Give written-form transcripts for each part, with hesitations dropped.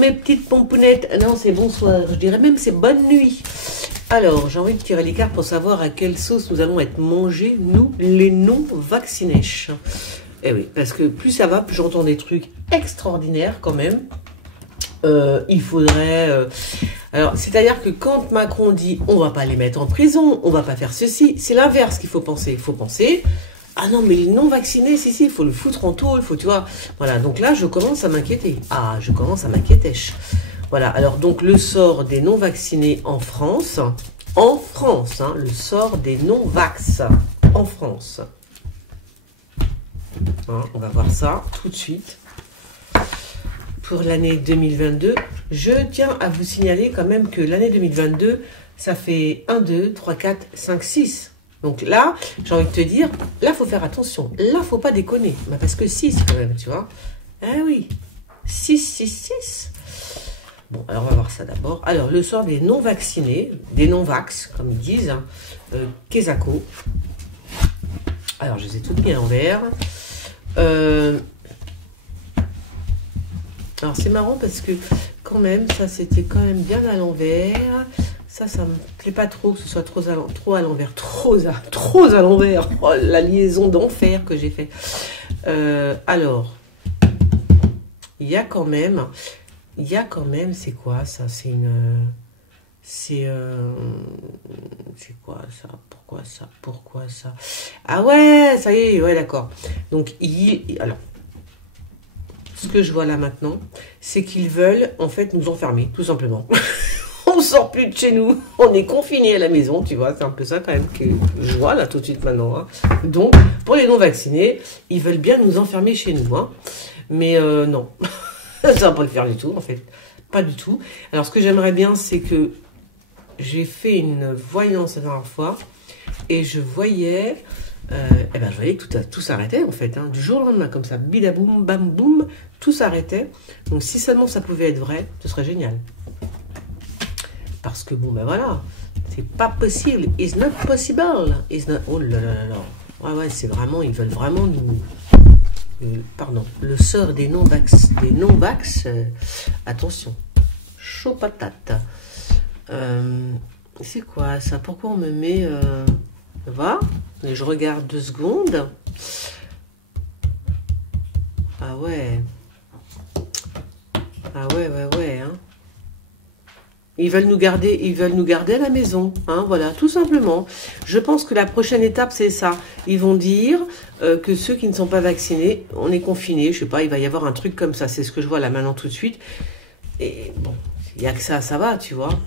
mes petites pompounettes. Non, c'est bonsoir. Je dirais même c'est bonne nuit. Alors, j'ai envie de tirer les cartes pour savoir à quelle sauce nous allons être mangés, nous, les non-vaccinés. Eh oui, parce que plus ça va, plus j'entends des trucs extraordinaires quand même. Il faudrait... Alors, c'est-à-dire que quand Macron dit on va pas les mettre en prison, on va pas faire ceci, c'est l'inverse qu'il faut penser. Il faut penser, ah non, mais les non-vaccinés, si, il faut le foutre en tôle, faut, tu vois. Voilà, donc là, je commence à m'inquiéter. Ah, je commence à m'inquiéter. Voilà, alors donc le sort des non-vaccinés en France, hein, le sort des non-vax en France. Hein, on va voir ça tout de suite. Pour l'année 2022, je tiens à vous signaler quand même que l'année 2022, ça fait 1, 2, 3, 4, 5, 6. Donc là, j'ai envie de te dire, là, il faut faire attention. Là, il ne faut pas déconner. Bah, parce que 6 quand même, tu vois. Ah oui, 6, 6, 6. Bon, alors on va voir ça d'abord. Alors, le sort des non-vaccinés, des non-vax, comme ils disent, hein, Kesako. Alors, je les ai toutes mis à l'envers. Alors, c'est marrant parce que, quand même, ça, c'était quand même bien à l'envers. Ça me plaît pas trop que ce soit trop à l'envers. Trop à l'envers. Oh, la liaison d'enfer que j'ai fait. Alors, il y a quand même, c'est quoi ça? C'est quoi ça? Pourquoi ça? Ah ouais, ça y est, ouais, d'accord. Donc, alors, ce que je vois là maintenant, c'est qu'ils veulent, en fait, nous enfermer, tout simplement. On sort plus de chez nous, on est confinés à la maison, tu vois, c'est un peu ça quand même que je vois là tout de suite maintenant. Hein. Donc, pour les non-vaccinés, ils veulent bien nous enfermer chez nous. Hein. Mais non, ça va pas le faire du tout, en fait. Pas du tout. Alors, ce que j'aimerais bien, c'est que j'ai fait une voyance la dernière fois et je voyais... je voyais que tout s'arrêtait en fait, hein, du jour au lendemain, comme ça, bidaboum, bam, boum, tout s'arrêtait. Donc si seulement ça pouvait être vrai, ce serait génial. Parce que bon, ben voilà, c'est pas possible, it's not possible, it's not... Oh là là là là, ouais, c'est vraiment, ils veulent vraiment nous... pardon, le sort des non-vax, attention, chaud patate. C'est quoi ça? Pourquoi on me met... va, et je regarde 2 secondes. Ah ouais. Hein. Ils veulent nous garder à la maison, hein, voilà, tout simplement. Je pense que la prochaine étape, c'est ça. Ils vont dire que ceux qui ne sont pas vaccinés, on est confinés, je sais pas, il va y avoir un truc comme ça, c'est ce que je vois là maintenant tout de suite. Et bon, il n'y a que ça va, tu vois.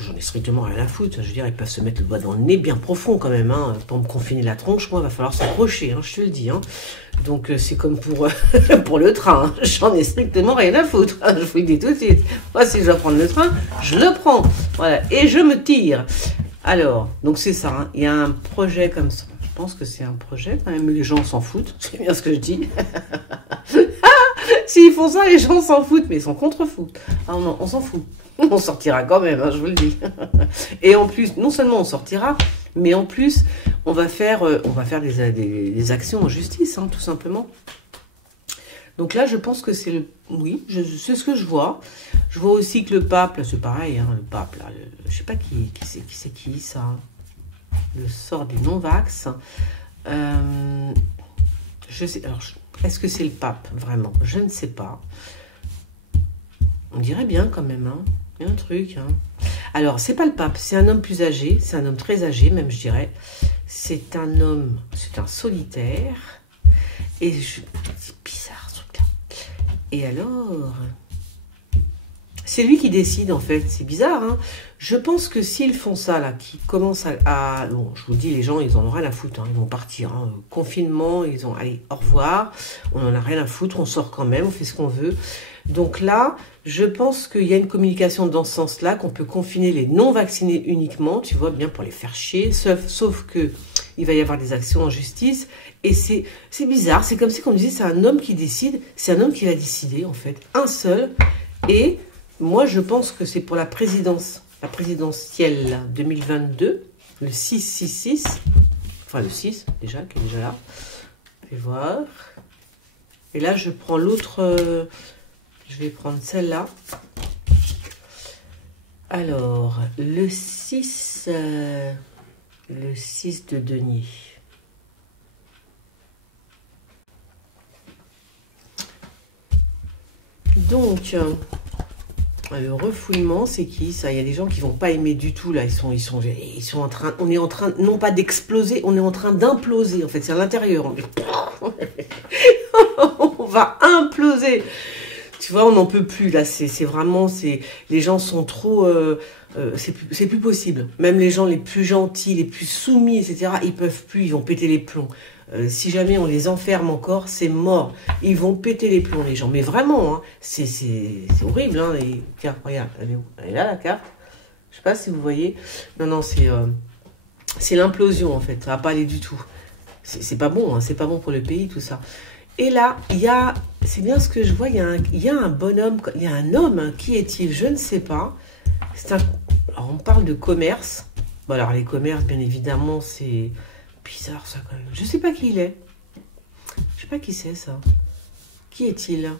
J'en ai strictement rien à foutre. Je veux dire, ils peuvent se mettre le doigt dans le nez bien profond quand même. Hein. Pour me confiner la tronche, moi, il va falloir s'approcher, hein, je te le dis. Hein. Donc, c'est comme pour, pour le train. Hein. J'en ai strictement rien à foutre. Hein. Je vous le dis tout de suite. Moi, si je dois prendre le train, je le prends. Voilà. Et je me tire. Alors, donc c'est ça. Hein. Il y a un projet comme ça. Je pense que c'est un projet. Quand même, les gens s'en foutent. C'est bien ce que je dis. S'ils font ça, les gens s'en foutent. Mais ils sont contre-fous. Ah non, on s'en fout. On sortira quand même, hein, je vous le dis. Et en plus, non seulement on sortira, mais en plus, on va faire des actions en justice, hein, tout simplement. Donc là, je pense que c'est le... Oui, c'est ce que je vois. Je vois aussi que le pape, là, c'est pareil, hein, le pape, là, je sais pas qui c'est qui, ça. Le sort des non-vax. Je sais... Alors, est-ce que c'est le pape, vraiment? Je ne sais pas. On dirait bien quand même, hein. Il y a un truc, hein. Alors, c'est pas le pape, c'est un homme plus âgé, c'est un homme très âgé, même, je dirais. C'est un homme, c'est un solitaire. Et c'est bizarre, ce truc-là. Et alors... C'est lui qui décide, en fait. C'est bizarre, hein. Je pense que s'ils font ça, là, qui commencent à... Bon, je vous dis, les gens, ils en ont rien à foutre, hein. Ils vont partir, hein. Confinement, ils ont... Allez, au revoir. On en a rien à foutre, on sort quand même, on fait ce qu'on veut. Donc là, je pense qu'il y a une communication dans ce sens-là, qu'on peut confiner les non-vaccinés uniquement, tu vois, bien pour les faire chier, sauf que il va y avoir des actions en justice, et c'est bizarre, c'est comme si on disait, c'est un homme qui décide, c'est un homme qui va décider, en fait, un seul, et moi, je pense que c'est pour la présidentielle 2022, le 666, enfin le 6, déjà, qui est déjà là, je vais voir, et là, je prends l'autre... Je vais prendre celle-là. Alors, le 6 de denier. Donc, le refoulement, c'est qui ça? Il y a des gens qui vont pas aimer du tout là. Ils sont en train. On est en train, non pas d'exploser, on est en train d'imploser. En fait, c'est à l'intérieur. On va imploser. Tu vois, on n'en peut plus là. C'est vraiment, les gens sont trop. C'est plus possible. Même les gens les plus gentils, les plus soumis, etc. Ils peuvent plus. Ils vont péter les plombs. Si jamais on les enferme encore, c'est mort. Ils vont péter les plombs, les gens. Mais vraiment, hein, c'est horrible. Hein, tiens, regarde, elle est où? Elle est là, la carte. Je sais pas si vous voyez. Non, c'est l'implosion, en fait. Ça va pas aller du tout. C'est pas bon, hein, c'est pas bon pour le pays, tout ça. Et là, c'est bien ce que je vois, il y a un bonhomme, il y a un homme, hein, qui est-il? Je ne sais pas. Alors, on parle de commerce. Bon, alors, les commerces, bien évidemment, c'est bizarre, ça, quand même. Je ne sais pas qui il est. Je sais pas qui c'est, ça. Qui est-il?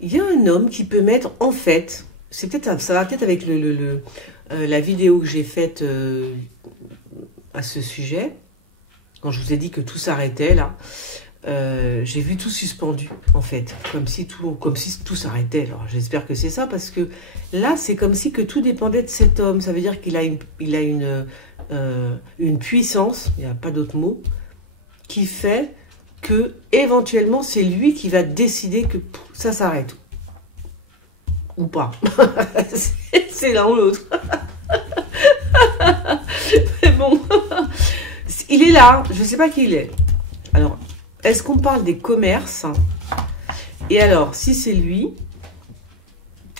Il y a un homme qui peut mettre, en fait, ça va peut-être avec la vidéo que j'ai faite à ce sujet, quand je vous ai dit que tout s'arrêtait, là. J'ai vu tout suspendu, en fait, comme si tout s'arrêtait. Alors j'espère que c'est ça, parce que là c'est comme si que tout dépendait de cet homme. Ça veut dire qu'il a une puissance, il n'y a pas d'autre mot, qui fait que éventuellement c'est lui qui va décider que ça s'arrête ou pas. C'est l'un ou l'autre. Mais bon, il est là, je ne sais pas qui il est. Alors, est-ce qu'on parle des commerces? Et alors, si c'est lui,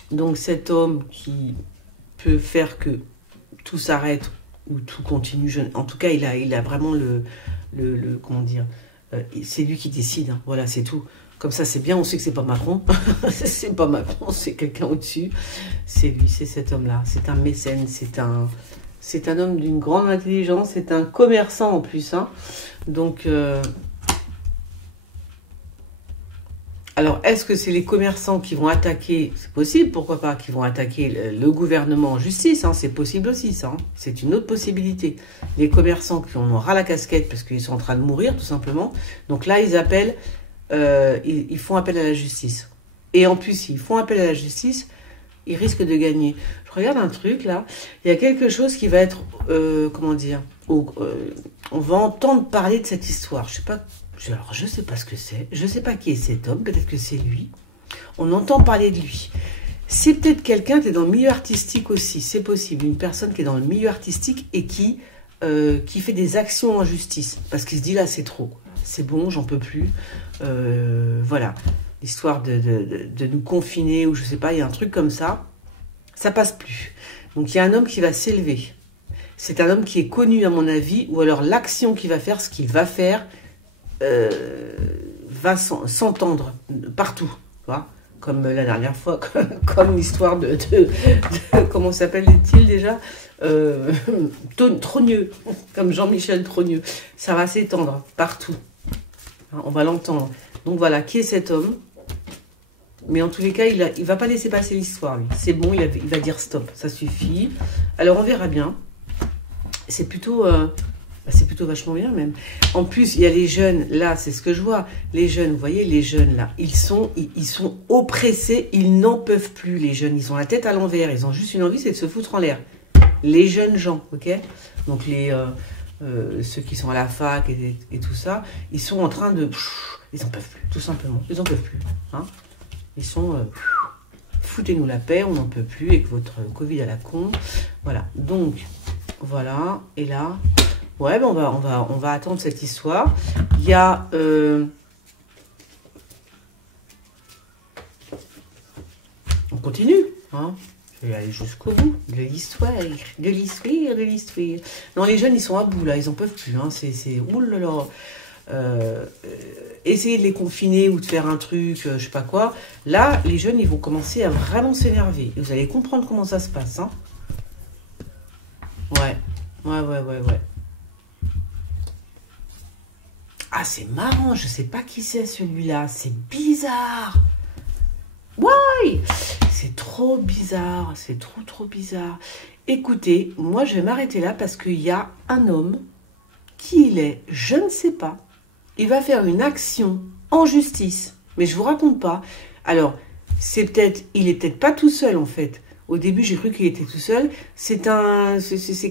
donc cet homme qui peut faire que tout s'arrête ou tout continue, en tout cas, il a vraiment comment dire, c'est lui qui décide, hein, voilà, c'est tout. Comme ça, c'est bien, on sait que c'est pas Macron. C'est pas Macron, c'est quelqu'un au-dessus. C'est lui, c'est cet homme-là. C'est un mécène, c'est un homme d'une grande intelligence, c'est un commerçant en plus, hein. Donc, alors, est-ce que c'est les commerçants qui vont attaquer? C'est possible, pourquoi pas, qui vont attaquer le gouvernement en justice, hein, c'est possible aussi, ça. Hein, c'est une autre possibilité. Les commerçants qui en ont ras la casquette parce qu'ils sont en train de mourir, tout simplement. Donc là, ils appellent, ils font appel à la justice. Et en plus, s'ils font appel à la justice, ils risquent de gagner. Je regarde un truc, là. Il y a quelque chose qui va être, comment dire, on va entendre parler de cette histoire. Je sais pas. Alors, je ne sais pas ce que c'est, je ne sais pas qui est cet homme, peut-être que c'est lui. On entend parler de lui. C'est peut-être quelqu'un qui est dans le milieu artistique aussi, c'est possible. Une personne qui est dans le milieu artistique et qui fait des actions en justice. Parce qu'il se dit là, c'est trop. C'est bon, j'en peux plus. Voilà. L'histoire de nous confiner, ou je ne sais pas, il y a un truc comme ça. Ça passe plus. Donc, il y a un homme qui va s'élever. C'est un homme qui est connu, à mon avis, ou alors l'action qu'il va faire, ce qu'il va faire, va s'entendre partout, tu vois, comme la dernière fois, comme l'histoire de comment s'appelle-t-il déjà, Trogneux, comme Jean-Michel Trogneux. Ça va s'étendre partout, hein, on va l'entendre. Donc voilà, qui est cet homme? Mais en tous les cas, il va pas laisser passer l'histoire, lui. C'est bon, il va dire stop, ça suffit. Alors on verra bien. C'est plutôt vachement bien même. En plus, il y a les jeunes, là, c'est ce que je vois. Les jeunes, vous voyez, les jeunes, là, ils sont oppressés, ils n'en peuvent plus, les jeunes. Ils ont la tête à l'envers, ils ont juste une envie, c'est de se foutre en l'air. Les jeunes gens, ok? Donc, ceux qui sont à la fac et tout ça, ils sont en train de... Ils n'en peuvent plus, tout simplement. Ils n'en peuvent plus. Hein, ils sont... foutez-nous la paix, on n'en peut plus, avec votre Covid à la con. Voilà, donc, voilà, et là... Ouais, ben on va attendre cette histoire. Il y a... on continue, hein. Je vais aller jusqu'au bout de l'histoire, de l'histoire. Non, les jeunes, ils sont à bout, là, ils en peuvent plus, hein. C'est oulala. Essayer de les confiner ou de faire un truc, je sais pas quoi. Là, les jeunes, ils vont commencer à vraiment s'énerver. Vous allez comprendre comment ça se passe, hein. Ouais. Ah, c'est marrant, je sais pas qui c'est celui-là, c'est bizarre. Why? C'est trop bizarre, c'est trop bizarre. Écoutez, moi je vais m'arrêter là parce qu'il y a un homme, qui il est, je ne sais pas. Il va faire une action en justice, mais je vous raconte pas. Alors, il est peut-être pas tout seul en fait. Au début, j'ai cru qu'il était tout seul. C'est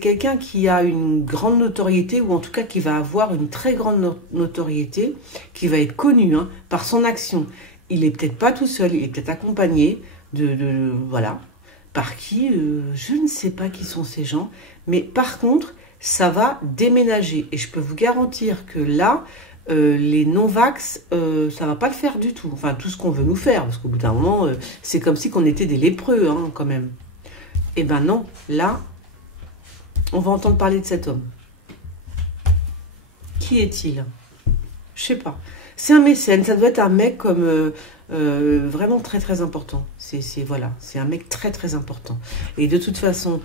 quelqu'un qui a une grande notoriété, ou en tout cas qui va avoir une très grande notoriété, qui va être connu par son action. Il est peut-être pas tout seul, il est peut-être accompagné voilà, par qui, je ne sais pas qui sont ces gens, mais par contre, ça va déménager. Et je peux vous garantir que là, les non-vax, ça va pas le faire du tout. Enfin, tout ce qu'on veut nous faire, parce qu'au bout d'un moment, c'est comme si on était des lépreux, quand même. Eh ben non, là, on va entendre parler de cet homme. Qui est-il? Je sais pas. C'est un mécène, ça doit être un mec comme vraiment très important. Voilà, c'est un mec très important. Et de toute façon,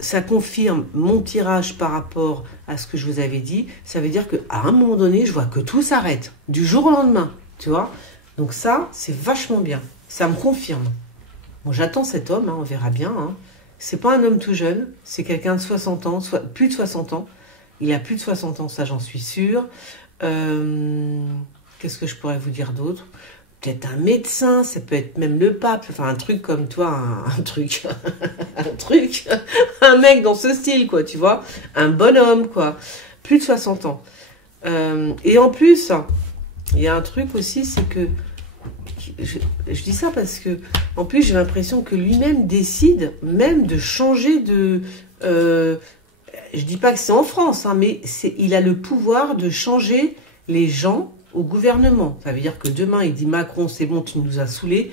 ça confirme mon tirage par rapport à ce que je vous avais dit. Ça veut dire qu'à un moment donné, je vois que tout s'arrête, du jour au lendemain, tu vois. Donc ça, c'est vachement bien. Ça me confirme. Bon, j'attends cet homme, on verra bien. C'est pas un homme tout jeune, c'est quelqu'un de 60 ans, plus de 60 ans. Il a plus de 60 ans, ça j'en suis sûre. Qu'est-ce que je pourrais vous dire d'autre? Peut-être un médecin, ça peut être même le pape, enfin un truc comme toi, un truc, un mec dans ce style, quoi, tu vois, un bonhomme, quoi, plus de 60 ans. Et en plus, il y a un truc aussi, c'est que, je dis ça parce que, en plus, j'ai l'impression que lui-même décide même de changer de... je dis pas que c'est en France, mais il a le pouvoir de changer les gens au gouvernement. Ça veut dire que demain, il dit Macron, c'est bon, tu nous as saoulés,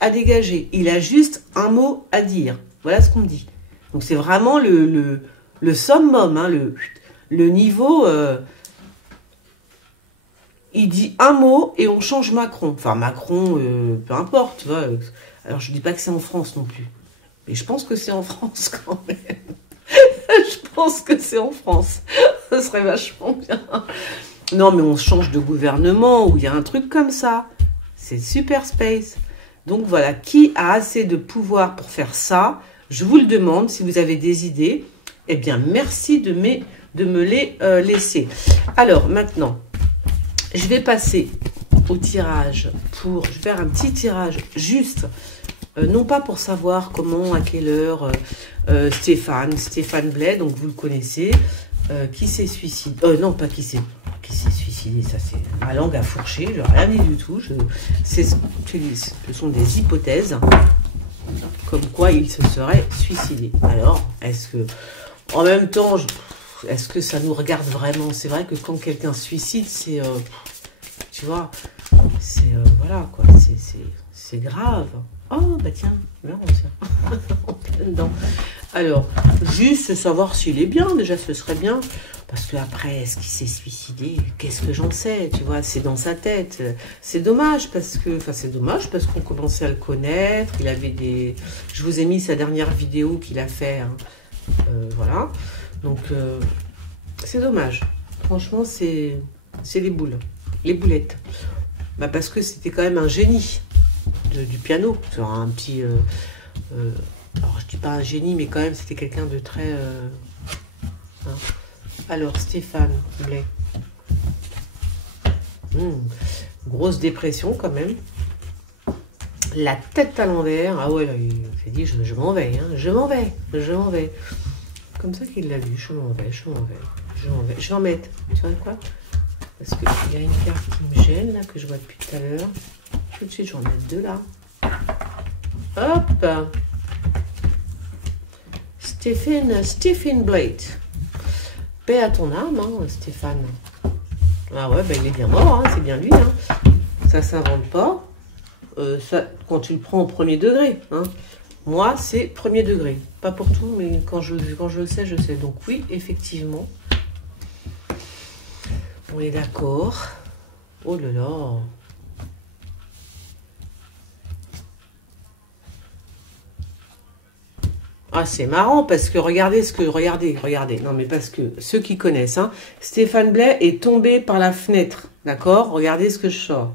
à dégager. Il a juste un mot à dire. Voilà ce qu'on me dit. Donc c'est vraiment le summum, le niveau... il dit un mot et on change Macron. Enfin, Macron, peu importe, tu vois. Alors, je dis pas que c'est en France non plus. Mais je pense que c'est en France quand même. Je pense que c'est en France. Ce serait vachement bien. Non, mais on change de gouvernement ou il y a un truc comme ça. C'est super space. Donc voilà, qui a assez de pouvoir pour faire ça? Je vous le demande, si vous avez des idées. Eh bien, merci de me les laisser. Alors, maintenant, je vais passer au tirage je vais faire un petit tirage juste, non pas pour savoir comment, à quelle heure, Stéphane Blais, donc vous le connaissez, qui s'est suicidé, non pas qui s'est suicidé, ça c'est ma langue à fourcher, je n'ai rien dit du tout, ce sont des hypothèses, comme quoi il se serait suicidé. Alors, est-ce que, en même temps, est-ce que ça nous regarde vraiment? C'est vrai que quand quelqu'un se suicide, c'est, tu vois, c'est, voilà, quoi, c'est grave. Oh, bah tiens, merde, en plein dedans. Alors, juste savoir s'il est bien, déjà, ce serait bien. Parce que après, est-ce qu'il s'est suicidé? Qu'est-ce que j'en sais, tu vois, c'est dans sa tête. C'est dommage parce qu'on commençait à le connaître. Il avait des... Je vous ai mis sa dernière vidéo qu'il a fait, voilà. Donc, c'est dommage. Franchement, c'est les boules, les boulettes. Bah, parce que c'était quand même un génie du piano. Genre un petit... alors, je dis pas un génie, mais quand même, c'était quelqu'un de très... Alors, Stéphane Blais. Grosse dépression, quand même. La tête à l'envers. Ah ouais, là, il s'est dit, je m'en vais, je m'en vais. Comme ça qu'il l'a vu, je m'en vais. Je vais en mettre, tu vois quoi? Parce qu'il y a une carte qui me gêne, là, que je vois depuis tout à l'heure. Tout de suite, je vais en mettre deux, là. Hop! Stephen Blais. Paix à ton âme, Stéphane. Ah ouais, il est bien mort, c'est bien lui. Ça s'invente pas. Ça, quand tu le prends au premier degré. Moi, c'est premier degré. Pas pour tout, mais quand je le sais, je sais. Donc oui, effectivement. On est d'accord. Oh là là. Ah, c'est marrant parce que regardez. Non, mais parce que ceux qui connaissent, Stéphane Blais est tombé par la fenêtre. D'accord? Regardez ce que je sors.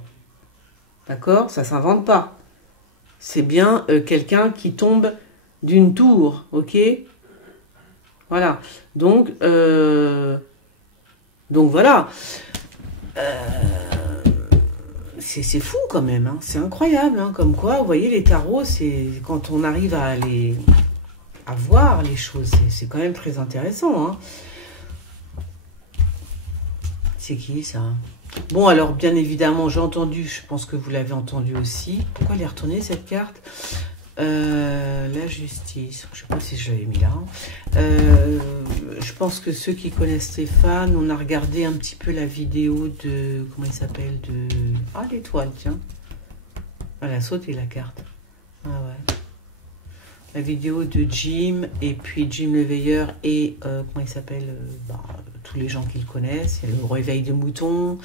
D'accord? Ça s'invente pas. c'est bien quelqu'un qui tombe d'une tour, ok? Voilà. Donc voilà. C'est fou quand même, hein. C'est incroyable, hein. Comme quoi, vous voyez, les tarots, c'est quand on arrive à voir les choses, c'est quand même très intéressant, hein. C'est qui ça? Bon, alors bien évidemment, j'ai entendu, je pense que vous l'avez entendu aussi. Pourquoi elle est retournée cette carte? La justice, je ne sais pas si je l'avais mis là. Je pense que ceux qui connaissent Stéphane, on a regardé un petit peu la vidéo de, comment il s'appelle, de... Ah, l'étoile, tiens. Elle a sauté la carte. Ah ouais. La vidéo de Jim, et puis Jim le Veilleur, et comment il s'appelle, tous les gens qui le connaissent. Il y a le réveil de moutons,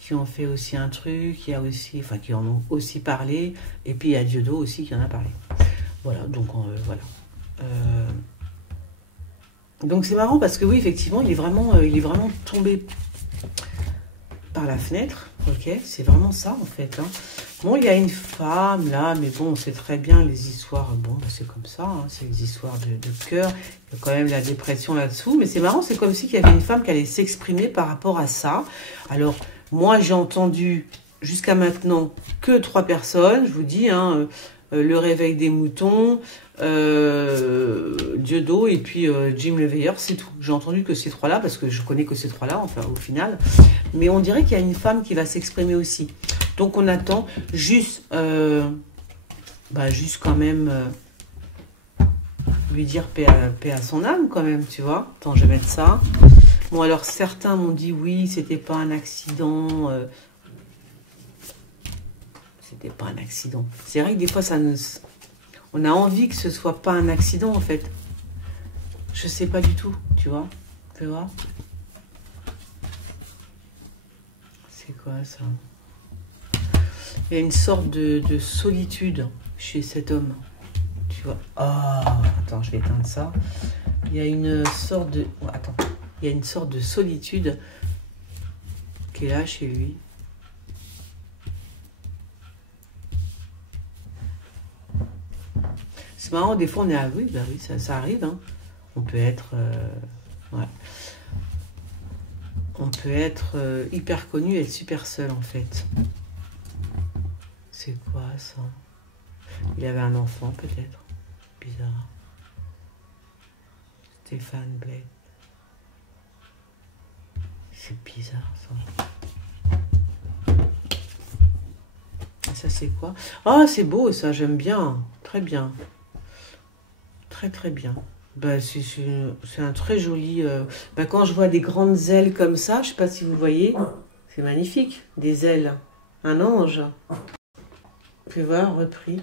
qui ont fait aussi un truc, qui en ont aussi parlé, et puis il y a Diodo aussi qui en a parlé. Voilà, donc voilà. Donc c'est marrant parce que oui, effectivement, il est vraiment tombé par la fenêtre, ok, c'est vraiment ça en fait, hein. Bon, il y a une femme là, mais bon, on sait très bien les histoires, bon, c'est comme ça, hein, c'est les histoires de cœur, il y a quand même la dépression là-dessous, mais c'est marrant, c'est comme si il y avait une femme qui allait s'exprimer par rapport à ça. Alors, moi, j'ai entendu jusqu'à maintenant que 3 personnes, je vous dis, hein, le réveil des moutons, Diodo et puis Jim le Veilleur, c'est tout. J'ai entendu que ces 3-là, parce que je connais que ces 3-là, enfin, au final. Mais on dirait qu'il y a une femme qui va s'exprimer aussi. Donc, on attend juste quand même lui dire paix à son âme, quand même, tu vois. Attends, je vais mettre ça. Bon, alors, certains m'ont dit, oui, c'était pas un accident. C'était pas un accident. C'est vrai que des fois, on a envie que ce soit pas un accident, en fait. Je sais pas du tout, tu vois. Tu vois. C'est quoi, ça? Il y a une sorte de solitude chez cet homme. Tu vois. Oh, attends, je vais éteindre ça. Il y a une sorte de... Attends. Il y a une sorte de solitude qui est là chez lui. C'est marrant, des fois on est à... Oui, bah oui, ça arrive. Hein. On peut être... ouais. On peut être hyper connu et être super seul en fait. C'est quoi ça? Il avait un enfant peut-être. Bizarre. Stéphane Blake. C'est bizarre ça. Ça c'est quoi? Ah, c'est beau ça, j'aime bien. Très bien. Très bien. Bah, c'est un très joli... Bah, quand je vois des grandes ailes comme ça, je sais pas si vous voyez, c'est magnifique. Des ailes. Un ange. Tu vois, repris.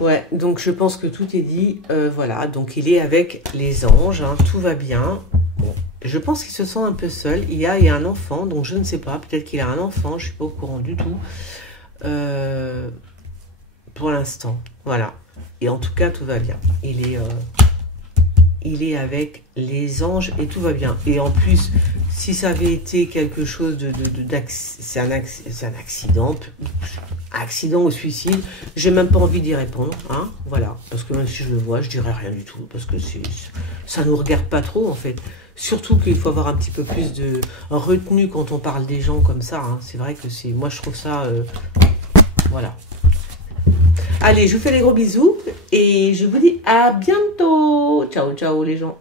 Ouais, donc je pense que tout est dit. Voilà, donc il est avec les anges, hein, tout va bien. Bon, je pense qu'il se sent un peu seul. Il y a un enfant, donc je ne sais pas. Peut-être qu'il a un enfant, je ne suis pas au courant du tout. Pour l'instant, voilà. Et en tout cas, tout va bien. Il est avec les anges et tout va bien. Et en plus, si ça avait été quelque chose c'est un accident ou suicide, j'ai même pas envie d'y répondre, hein, voilà. Parce que même si je le vois, je dirais rien du tout, parce que ça nous regarde pas trop en fait. Surtout qu'il faut avoir un petit peu plus de retenue quand on parle des gens comme ça, hein. C'est vrai que moi je trouve ça, voilà. Allez, je vous fais des gros bisous et je vous dis à bientôt. Ciao, ciao les gens.